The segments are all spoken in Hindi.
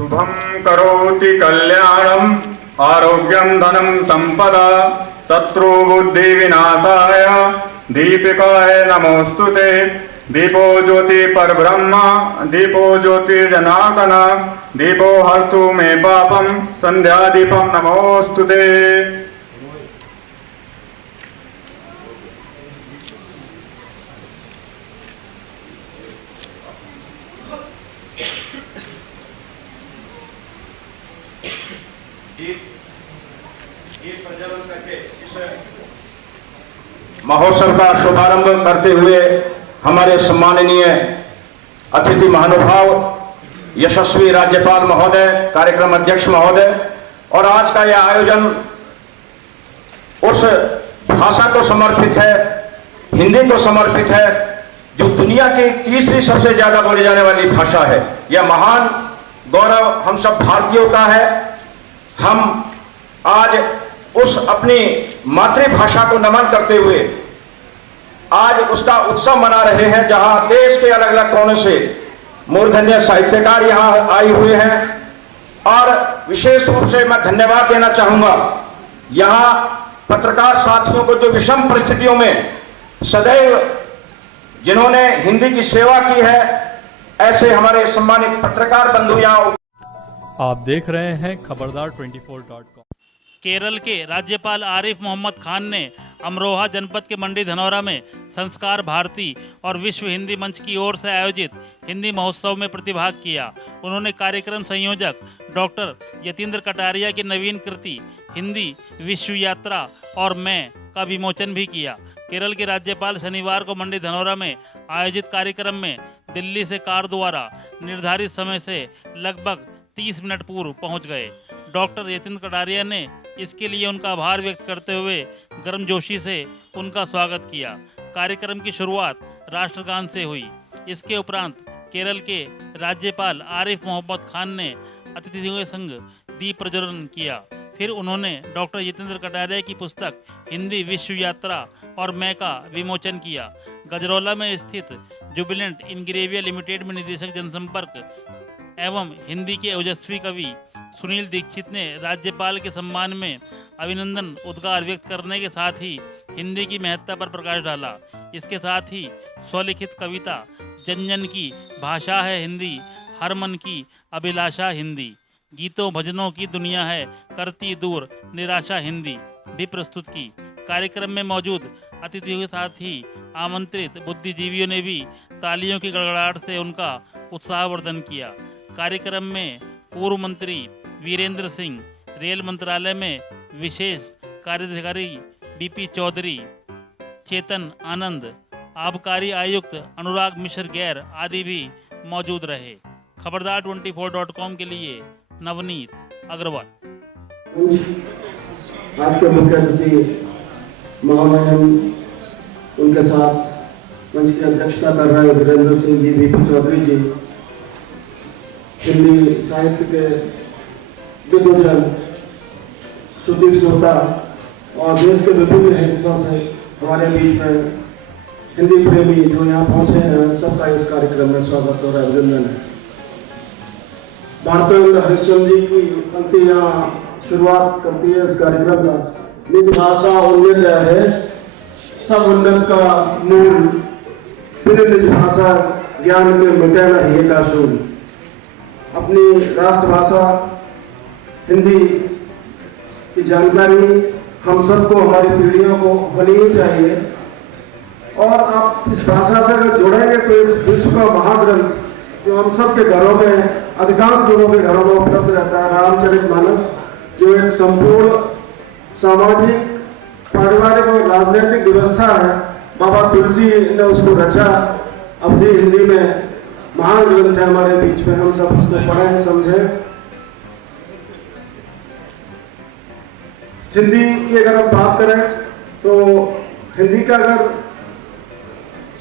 शुभं करोति कल्याणम् आरोग्यं धनं संपदा शत्रुबुद्धिविनाशाय दीपिकाय नमोस्तुते। दीपो ज्योति परब्रह्म दीपो ज्योतिर्जनार्दन दीपो हर्तु मे पापं संध्यादीपं नमोस्तुते। महोत्सव का शुभारंभ करते हुए हमारे सम्माननीय अतिथि महानुभाव यशस्वी राज्यपाल महोदय, कार्यक्रम अध्यक्ष महोदय, और आज का यह आयोजन उस भाषा को समर्पित है, हिंदी को समर्पित है, जो दुनिया की तीसरी सबसे ज्यादा बोली जाने वाली भाषा है। यह महान गौरव हम सब भारतीयों का है। हम आज उस अपनी मातृभाषा को नमन करते हुए आज उसका उत्सव मना रहे हैं, जहां देश के अलग अलग कोनों से मूर्धन्य साहित्यकार यहां आए हुए हैं। और विशेष रूप से मैं धन्यवाद देना चाहूंगा यहां पत्रकार साथियों को, जो विषम परिस्थितियों में सदैव जिन्होंने हिंदी की सेवा की है। ऐसे हमारे सम्मानित पत्रकार बंधु यहां। आप देख रहे हैं खबरदार 24.com। केरल के राज्यपाल आरिफ मोहम्मद खान ने अमरोहा जनपद के मंडी धनौरा में संस्कार भारती और विश्व हिंदी मंच की ओर से आयोजित हिंदी महोत्सव में प्रतिभाग किया। उन्होंने कार्यक्रम संयोजक डॉक्टर यतीन्द्र कटारिया की नवीन कृति हिंदी विश्व यात्रा और मैं का विमोचन भी किया। केरल के राज्यपाल शनिवार को मंडी धनौरा में आयोजित कार्यक्रम में दिल्ली से कार द्वारा निर्धारित समय से लगभग 30 मिनट पूर्व पहुंच गए। डॉक्टर यतीन्द्र कटारिया ने इसके लिए उनका आभार व्यक्त करते हुए गर्मजोशी से उनका स्वागत किया। कार्यक्रम की शुरुआत राष्ट्रगान से हुई। इसके उपरांत केरल के राज्यपाल आरिफ मोहम्मद खान ने अतिथियों के संग दीप प्रज्वलन किया। फिर उन्होंने डॉक्टर यतीन्द्र कटारिया की पुस्तक हिंदी विश्व यात्रा और मैं का विमोचन किया। गजरौला में स्थित जुबिलेंट इनग्रेविया लिमिटेड में निदेशक जनसंपर्क एवं हिंदी के ओजस्वी कवि सुनील दीक्षित ने राज्यपाल के सम्मान में अभिनंदन उद्गार व्यक्त करने के साथ ही हिंदी की महत्ता पर प्रकाश डाला। इसके साथ ही स्वलिखित कविता जन जन की भाषा है हिंदी, हर मन की अभिलाषा हिंदी, गीतों भजनों की दुनिया है करती दूर निराशा हिंदी भी प्रस्तुत की। कार्यक्रम में मौजूद अतिथियों के साथ ही आमंत्रित बुद्धिजीवियों ने भी तालियों की गड़गड़ाहट से उनका उत्साहवर्धन किया। कार्यक्रम में पूर्व मंत्री वीरेंद्र सिंह, रेल मंत्रालय में विशेष कार्याधिकारी बीपी चौधरी, चेतन आनंद, आबकारी आयुक्त अनुराग मिश्र गैर आदि भी मौजूद रहे। खबरदार 24.com के लिए नवनीत अग्रवाल। आज के मुख्य अतिथि महोदय, उनके साथ मंच की अध्यक्षता कर रहे वीरेंद्र सिंह जी, बीपी चौधरी जी, हिंदी साहित्य के विद्वजन, श्रुति श्रोता और देश के विभिन्न हिस्सों से हमारे बीच में हिंदी प्रेमी जो यहाँ पहुंचे हैं, सबका इस कार्यक्रम में स्वागत और अभिनंदन है। भारतेंद्र हरिश्चंद्र जी की पंक्ति यहाँ शुरुआत करती है इस कार्यक्रम का। निज भाषा उन्नत है सब उन्नत का मूल, बिन निज भाषा ज्ञान के मिटे न ये का शूल। अपनी राष्ट्रभाषा हिंदी की जानकारी हम सबको, हमारी पीढ़ियों को होनी ही चाहिए। और आप इस भाषा से अगर जोड़ेंगे तो इस विश्व का महाग्रंथ जो हम सब के घरों में, अधिकांश लोगों के घरों में उपलब्ध रहता है, रामचरितमानस, जो एक संपूर्ण सामाजिक, पारिवारिक और राजनीतिक व्यवस्था है। बाबा तुलसी ने उसको रचा, अपनी हिंदी में महान ग्रंथ है हमारे बीच में, हम सब उसको पढ़ें समझें। हिंदी की अगर हम बात करें तो हिंदी का अगर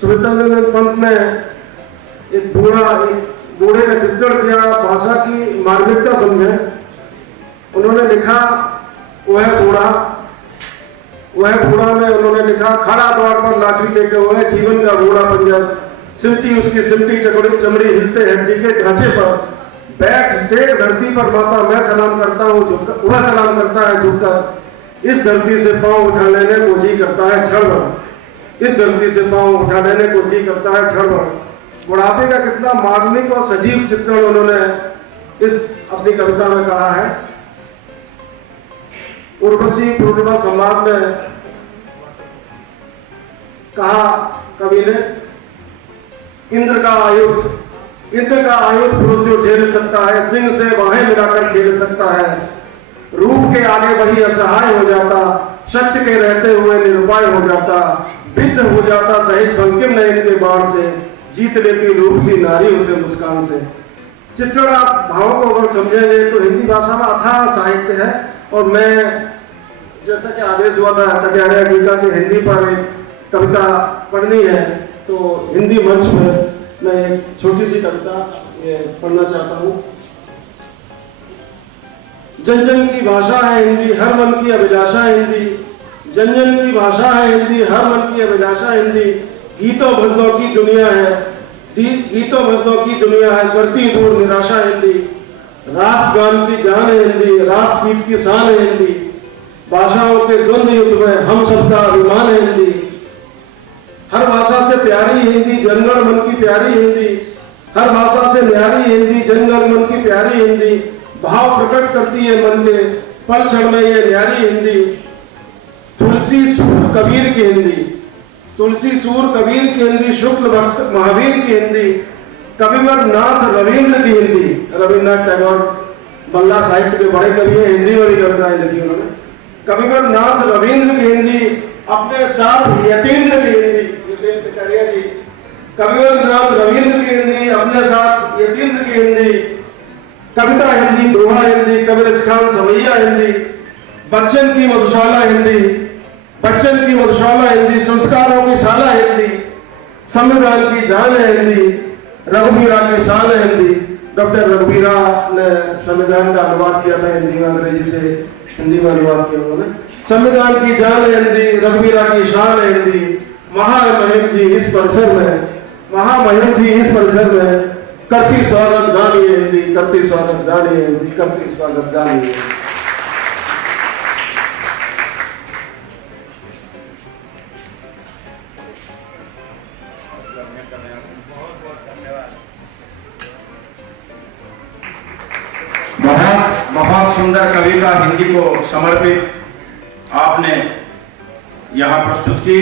सुविधा पंत ने एक बूढ़े का चित्रण किया, भाषा की मार्मिकता समझे। उन्होंने लिखा वह बूढ़ा में उन्होंने लिखा, खड़ा द्वार पर लाठी लेके हुए जीवन का बूढ़ा पंजर, सिमटी उसकी सिमटी चकोरी चमड़ी हिलते हड्डी के ढांचे पर, बैठ टेक धरती पर माता मैं सलाम करता हूँ, वह सलाम करता है झुककर। इस धरती से पांव उठा लेने को जी करता है क्षण भर, इस धरती से पांव उठा लेने को जी करता है क्षण भर। बुढ़ापे का कितना मार्मिक और सजीव चित्रण उन्होंने इस अपनी कविता में कहा है। उर्वशी पूर्णिमा संवाद में कहा कवि ने, इंद्र का आयुध पुरुष जो झेल सकता है, सिंह से बाहें मिलाकर खेल सकता है। रूप के आगे वही असहाय हो जाता, सत्य के रहते हुए निरुपाय हो जाता, विद्ध हो जाता सहित बंकिम नयन के बाण से, जीत लेती रूप सी नारी उसे मुस्कान से। चित्रण आप भावों को अगर समझेंगे तो हिंदी भाषा में अथाह साहित्य है। और मैं जैसा कि आदेश हुआ था सत्याग्रह जी का कि हिंदी पर एक कविता पढ़नी है, तो हिंदी मंच में मैं एक छोटी सी कविता ये पढ़ना चाहता हूँ। जन जन की भाषा है हिंदी, हर मन की अभिलाषा हिंदी। जन जन की भाषा है हिंदी, हर मन की अभिलाषा हिंदी। गीतों भजनों की दुनिया है, गीतों भजनों की दुनिया है, करती दूर निराशा हिंदी। राष्ट्र गान की जान है हिंदी, राष्ट्रगीत की शान है हिंदी। भाषाओं के द्वंद्व युद्ध में हम सबका अभिमान है हिंदी। हर भाषा से प्यारी हिंदी, जनगण मन की प्यारी हिंदी। हर भाषा से न्यारी हिंदी, जनगण मन की प्यारी हिंदी। भाव प्रकट करती है मन के पल क्षण में ये न्यारी हिंदी। तुलसी सूर कबीर की हिंदी, तुलसी सूर कबीर की हिंदी। शुक्ल भक्त महावीर की हिंदी। कविवर नाथ रविंद्र की हिंदी। रविन्द्रनाथ टैगोर बंगला साहित्य के बड़े कवि हैं, हिंदी में भी कविताएं लिखी उन्होंने। कविवर नाथ रविंद्र की हिंदी, अपने साथ यतीन्द्र की हिंदी। कविवर नाथ रविंद्र की हिंदी, अपने साथ यतीन्द्र की हिंदी। कविता हिंदी, दोहा हिंदी, कबीर खान सवैया हिंदी। बच्चन की मधुशाला हिंदी, बच्चन की मधुशाला हिंदी। संस्कारों की शाला हिंदी। संविधान की जान है हिंदी, रघुवीरा की शान है हिंदी। डॉक्टर रघुवीरा ने संविधान का अनुवाद किया था हिंदी में, अंग्रेजी से हिंदी में अनुवाद किया उन्होंने। संविधान की जान है हिंदी, रघुवीरा की शान है हिंदी। महामहिम जी इस परिसर में, महामहिम जी इस परिसर में करती स्वागत गानी है हिंदी, करती स्वागत गानी है हिंदी, करती स्वागत गानी है। बहुत सुंदर कविता हिंदी को समर्पित आपने यहाँ प्रस्तुत की।